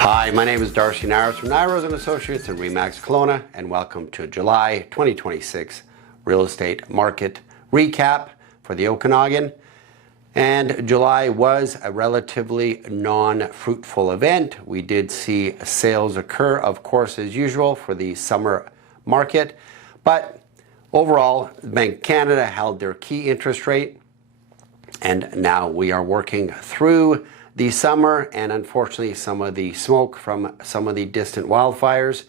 Hi, my name is Darcy Nyrose from Nyrose Associates in Remax Kelowna, and welcome to July 2026 real estate market recap for the Okanagan. And July was a relatively non-fruitful event. We did see sales occur, of course, as usual for the summer market, but overall, the Bank of Canada held their key interest rate, and now we are working through the summer and unfortunately some of the smoke from some of the distant wildfires.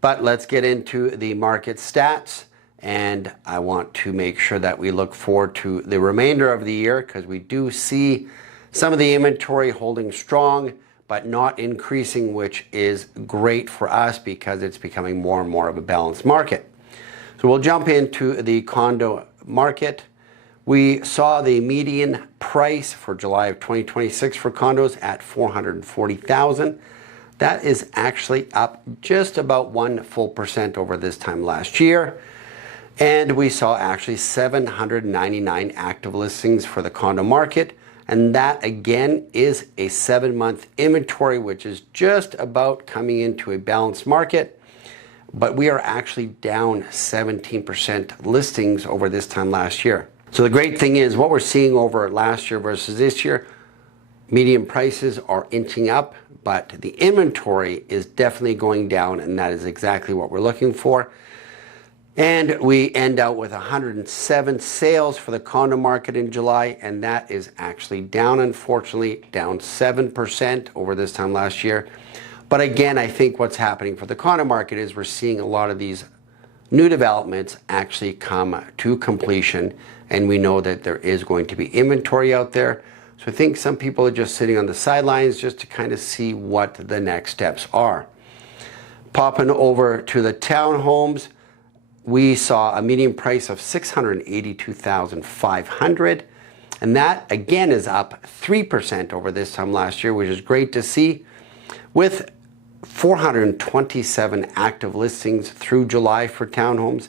But let's get into the market stats, and I want to make sure that we look forward to the remainder of the year because we do see some of the inventory holding strong but not increasing, which is great for us because it's becoming more and more of a balanced market. So we'll jump into the condo market. We saw the median price for July of 2026 for condos at $440,000. That is actually up just about 1% over this time last year. And we saw actually 799 active listings for the condo market. And that again is a 7-month inventory, which is just about coming into a balanced market. But we are actually down 17% listings over this time last year. So the great thing is what we're seeing over last year versus this year, median prices are inching up, but the inventory is definitely going down, and that is exactly what we're looking for. And we end out with 107 sales for the condo market in July, and that is actually down, unfortunately, down 7% over this time last year. But again, I think what's happening for the condo market is we're seeing a lot of these new developments actually come to completion, and we know that there is going to be inventory out there. So I think some people are just sitting on the sidelines just to kind of see what the next steps are. Popping over to the townhomes, we saw a median price of $682,500, and that again is up 3% over this time last year, which is great to see, with 427 active listings through July for townhomes,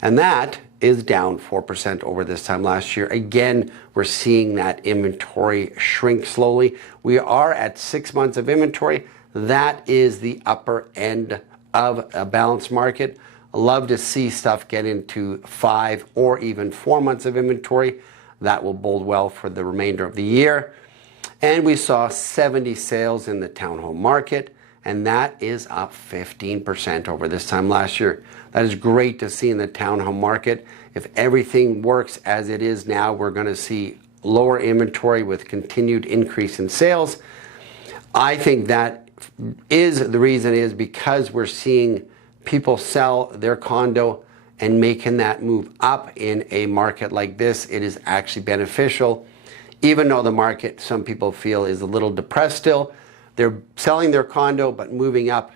and that is down 4% over this time last year. Again, we're seeing that inventory shrink slowly. We are at 6 months of inventory. That is the upper end of a balanced market. I love to see stuff get into 5 or even 4 months of inventory. That will bode well for the remainder of the year. And we saw 70 sales in the townhome market, and that is up 15% over this time last year. That is great to see in the townhome market. If everything works as it is now, we're going to see lower inventory with continued increase in sales. I think that is the reason is because we're seeing people sell their condo and making that move up in a market like this. It is actually beneficial, even though the market, some people feel, is a little depressed still. They're selling their condo but moving up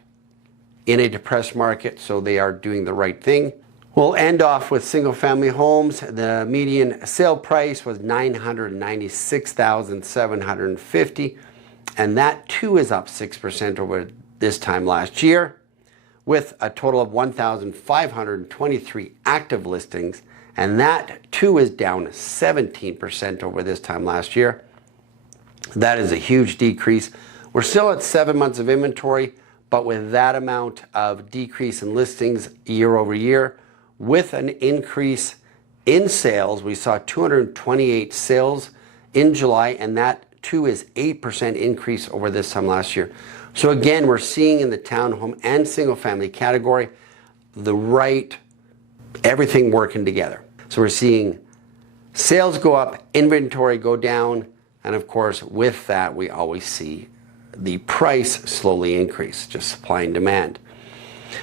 in a depressed market, so they are doing the right thing. We'll end off with single family homes. The median sale price was $996,750, and that too is up 6% over this time last year, with a total of 1,523 active listings, and that too is down 17% over this time last year. That is a huge decrease. We're still at 7 months of inventory, but with that amount of decrease in listings year over year, with an increase in sales, we saw 228 sales in July, and that too is 8% increase over this time last year. So again, we're seeing in the townhome and single family category, everything working together. So we're seeing sales go up, inventory go down, and of course, with that, we always see the price slowly increase, just supply and demand.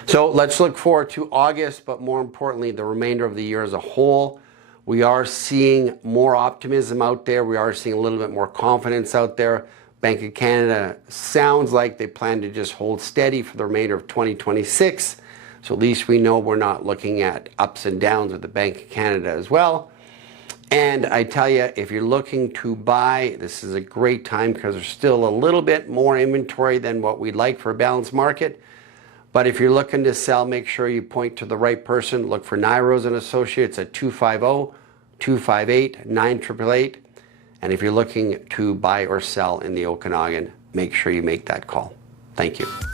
So let's look forward to August, but more importantly, the remainder of the year as a whole. We are seeing more optimism out there. We are seeing a little bit more confidence out there. Bank of Canada sounds like they plan to just hold steady for the remainder of 2026. So at least we know we're not looking at ups and downs with the Bank of Canada as well. And I tell you, if you're looking to buy, this is a great time because there's still a little bit more inventory than what we'd like for a balanced market. But if you're looking to sell, make sure you point to the right person. Look for Nyrose Associates at 250-258-9888. And if you're looking to buy or sell in the Okanagan, make sure you make that call. Thank you.